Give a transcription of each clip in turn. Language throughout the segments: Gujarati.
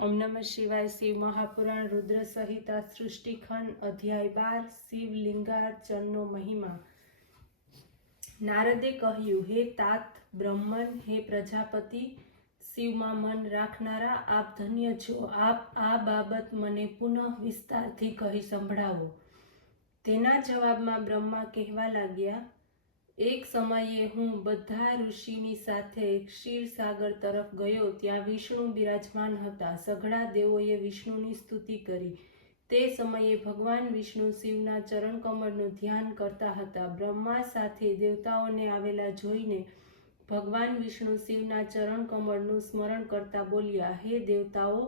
ओम नमः शिवाय। शिव महापुराण रुद्र संहिता सृष्टिखंड अध्याय 12 शिवलिंगार्चनનો મહિમા। નારદે કહ્યું, હે તાત બ્રહ્મન, હે પ્રજાપતિ, શિવમાં મન રાખનારા, આપ ધન્ય છો। આપ આ બાબત મને પુનઃ વિસ્તારથી કહી સંભળાવો। તેના જવાબમાં બ્રહ્મા કહેવા લાગ્યા, એક સમયે હું બધા ઋષિની સાથે ક્ષીરસાગર તરફ ગયો। ત્યાં વિષ્ણુ બિરાજમાન હતા। સઘળા દેવોએ વિષ્ણુની સ્તુતિ કરી। તે સમયે ભગવાન વિષ્ણુ શિવના ચરણકમળનું ધ્યાન કરતા હતા। બ્રહ્મા સાથે દેવતાઓને આવેલા જોઈને ભગવાન વિષ્ણુ શિવના ચરણકમળનું સ્મરણ કરતા બોલ્યા, હે દેવતાઓ,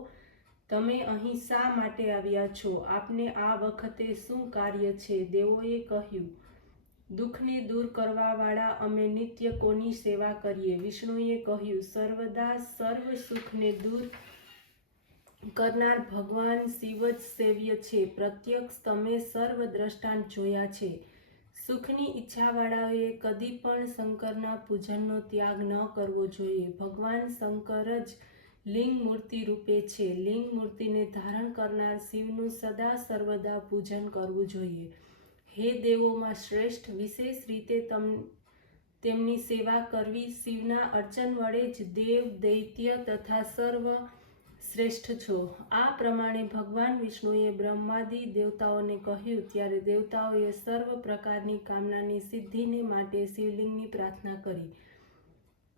તમે અહીં શા માટે આવ્યા છો? આપને આ વખતે શું કાર્ય છે? દેવોએ કહ્યું, દુઃખને દૂર કરવાવાળા અમે નિત્ય કોની સેવા કરીએ? વિષ્ણુએ કહ્યું, સર્વદા સર્વ સુખને દૂર કરનાર ભગવાન શિવ જ સેવ્ય છે। પ્રત્યક્ષ તમે સર્વ દ્રષ્ટાંત જોયા છે। સુખની ઈચ્છાવાળાઓએ કદી પણ શંકરના પૂજનનો ત્યાગ ન કરવો જોઈએ। ભગવાન શંકર જ લિંગ મૂર્તિ રૂપે છે। લિંગ મૂર્તિને ધારણ કરનાર શિવનું સદા સર્વદા પૂજન કરવું જોઈએ। હે દેવોમાં શ્રેષ્ઠ, વિશેષ રીતે તેમની સેવા કરવી શિવના અર્ચન વડે જ દેવ, દૈત્ય તથા સર્વ શ્રેષ્ઠ છો। આ પ્રમાણે ભગવાન વિષ્ણુએ બ્રહ્માદિ દેવતાઓને કહ્યું। ત્યારે દેવતાઓએ સર્વ પ્રકારની કામનાની સિદ્ધિને માટે શિવલિંગની પ્રાર્થના કરી।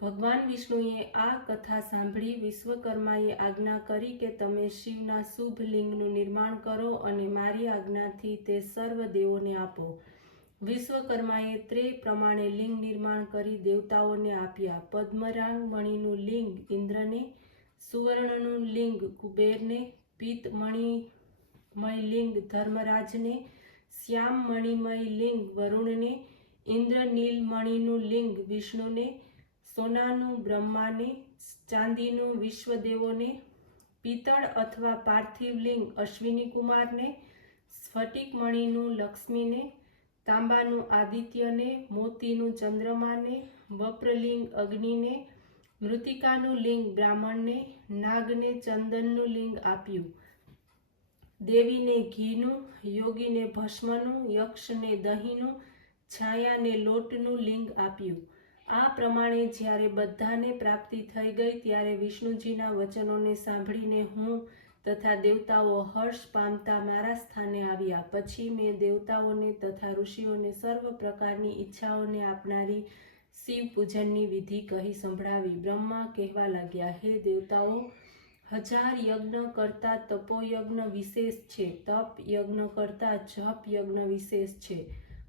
ભગવાન વિષ્ણુએ આ કથા સાંભળી વિશ્વકર્માએ આજ્ઞા કરી કે તમે શિવના શુભ લિંગનું નિર્માણ કરો અને મારી આજ્ઞાથી તે સર્વ દેવોને આપો। વિશ્વકર્માએ તે પ્રમાણે લિંગ નિર્માણ કરી દેવતાઓને આપ્યા। પદ્મરાગ મણીનું લિંગ ઇન્દ્રને, સુવર્ણનું લિંગ કુબેરને, પિત્ત મણિમય લિંગ ધર્મરાજને, શ્યામ મણિમય લિંગ વરુણને, ઇન્દ્રનીલ મણીનું લિંગ વિષ્ણુને, સોનાનું બ્રહ્માને, ચાંદીનું વિશ્વદેવોને, પિત્તળ અથવા પાર્થિવ લિંગ અશ્વિની કુમારને, સ્ફટિક મણીનું લક્ષ્મીને, તાંબાનું આદિત્યને, મોતીનું ચંદ્રમાને, વપ્રલિંગ અગ્નિને, મૃતિકાનું લિંગ બ્રાહ્મણને, નાગને ચંદનનું લિંગ આપ્યું। દેવીને ઘીનું, યોગીને ભસ્મનું, યક્ષને દહીંનું, છાયાને લોટનું લિંગ આપ્યું। આ પ્રમાણે જ્યારે બધાને પ્રાપ્તિ થઈ ગઈ ત્યારે વિષ્ણુજીના વચનોને સાંભળીને હું તથા દેવતાઓ હર્ષ પામતા મારા સ્થાને આવ્યા। પછી મેં દેવતાઓને તથા ઋષિઓને સર્વ પ્રકારની ઈચ્છાઓને આપનારી શિવ પૂજનની વિધિ કહી સંભળાવી। બ્રહ્મા કહેવા લાગ્યા, હે દેવતાઓ, 1000 યજ્ઞ કરતાં તપોયજ્ઞ વિશેષ છે। તપ યજ્ઞ કરતાં જપ યજ્ઞ વિશેષ છે।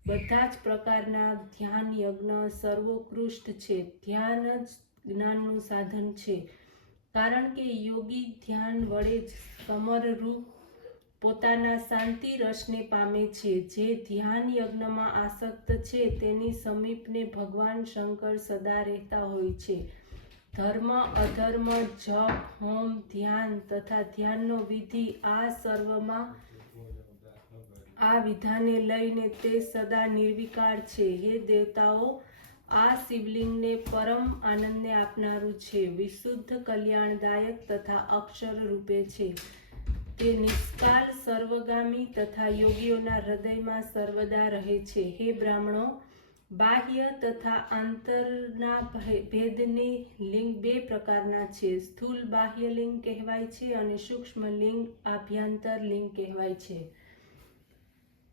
બધા જ પ્રકારના ધ્યાન યજ્ઞ સર્વોત્કૃષ્ટ છે। ધ્યાન જ જ્ઞાનનું સાધન છે, કારણ કે યોગી ધ્યાન વડે જ સમરરૂપ પોતાના શાંતિ રસને પામે છે। જે ધ્યાન યજ્ઞમાં આસક્ત છે તેની સમીપને ભગવાન શંકર સદા રહેતા હોય છે। ધર્મ, અધર્મ, જપ, હોમ, ધ્યાન તથા ધ્યાનનો વિધિ આ સર્વમાં આ વિધાને લઈને તે સદા નિર્વિકાર છે। હે દેવતાઓ, આ શિવલિંગને પરમ આનંદને આપનારું છે, વિશુદ્ધ કલ્યાણદાયક તથા અક્ષર રૂપે છે। તે નિષ્કાલ, સર્વગામી તથા યોગીઓના હૃદયમાં સર્વદા રહે છે। હે બ્રાહ્મણો, બાહ્ય તથા આંતરના ભેદને લિંગ બે પ્રકારના છે। સ્થૂલ બાહ્ય લિંગ કહેવાય છે અને સૂક્ષ્મ લિંગ આભ્યંતર લિંગ કહેવાય છે।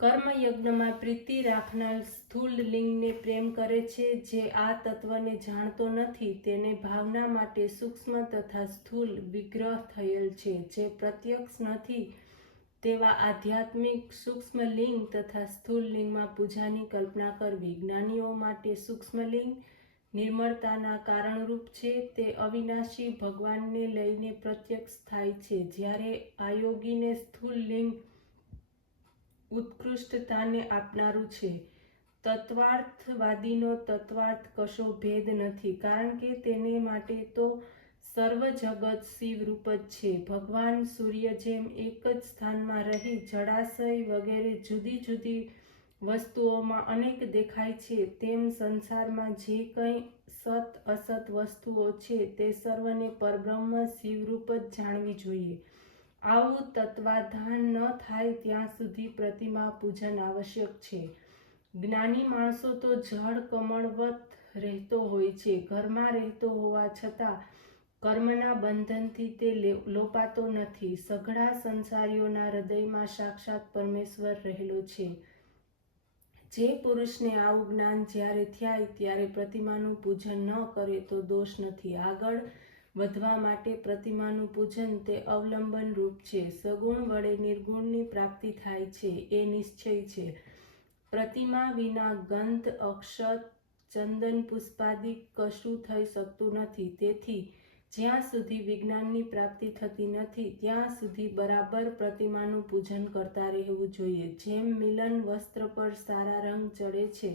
કર્મયજ્ઞમાં પ્રીતિ રાખનાર સ્થૂલ લિંગને પ્રેમ કરે છે। જે આ તત્વને જાણતો નથી તેને ભાવના માટે સૂક્ષ્મ તથા સ્થૂલ વિગ્રહ થયેલ છે। જે પ્રત્યક્ષ નથી તેવા આધ્યાત્મિક સૂક્ષ્મ લિંગ તથા સ્થૂલ લિંગમાં પૂજાની કલ્પના કરવી। જ્ઞાનીઓ માટે સૂક્ષ્મ લિંગ નિર્મળતાના કારણરૂપ છે। તે અવિનાશી ભગવાનને લઈને પ્રત્યક્ષ થાય છે, જ્યારે અયોગીને સ્થૂલ લિંગ ઉત્કૃષ્ટતાને આપનારું છે। તત્વાર્થવાદીનો તત્વાર્થ કશો ભેદ નથી, કારણ કે તેને માટે તો સર્વ જગત શિવરૂપ જ છે। ભગવાન સૂર્ય જેમ એક જ સ્થાનમાં રહી જળાશય વગેરે જુદી જુદી વસ્તુઓમાં અનેક દેખાય છે, તેમ સંસારમાં જે કંઈ સત અસત વસ્તુઓ છે તે સર્વને પરબ્રહ્મ શિવરૂપ જ જાણવી જોઈએ. આવું તત્વાધાન ન થાય ત્યાં સુધી પ્રતિમા પૂજન આવશ્યક છે. જ્ઞાની માણસો તો જળ કમળવત રહેતો હોય છે, ઘરમાં રહેતો હોવા છતાં કર્મના બંધનથી તે લોપાતો નથી. સઘળા સંસારીઓના હૃદયમાં સાક્ષાત પરમેશ્વર રહેલો છે. જે પુરુષને આવું જ્ઞાન જ્યારે થાય ત્યારે પ્રતિમાનું પૂજન ન કરે તો દોષ નથી. આગળ વધવા માટે પ્રતિમાનું પૂજન તે અવલંબન રૂપ છે. સગુણ વડે નિર્ગુણની પ્રાપ્તિ થાય છે એ નિશ્ચય છે. પ્રતિમા વિના ગંધ, અક્ષત, ચંદન પુષ્પાદિક કશું થઈ શકતું નથી. તેથી જ્યાં સુધી વિજ્ઞાનની પ્રાપ્તિ થતી નથી ત્યાં સુધી બરાબર પ્રતિમાનું પૂજન કરતા રહેવું જોઈએ. જેમ મિલન વસ્ત્ર પર સારા રંગ ચડે છે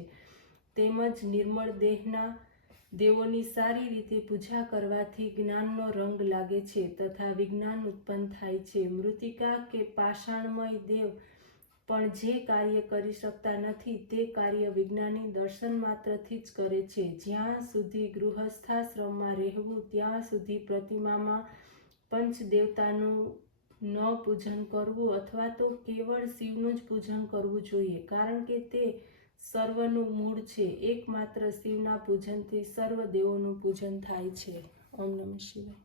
તેમજ નિર્મળ દેહના દેવોની સારી રીતે પૂજા કરવાથી જ્ઞાનનો રંગ લાગે છે તથા વિજ્ઞાન ઉત્પન્ન થાય છે. મૃત્તિકા કે પાષાણમય દેવ પણ જે કાર્ય કરી શકતા નથી તે કાર્ય વિજ્ઞાની દર્શન માત્રથી જ કરે છે. જ્યાં સુધી ગૃહસ્થાશ્રમમાં રહેવું ત્યાં સુધી પ્રતિમામાં પંચદેવતાનું ન પૂજન કરવું અથવા તો કેવળ શિવનું જ પૂજન કરવું જોઈએ, કારણ કે તે સર્વનું મૂળ છે. એકમાત્ર શિવના પૂજનથી સર્વ દેવોનું પૂજન થાય છે. ઓમ નમઃ શિવાય.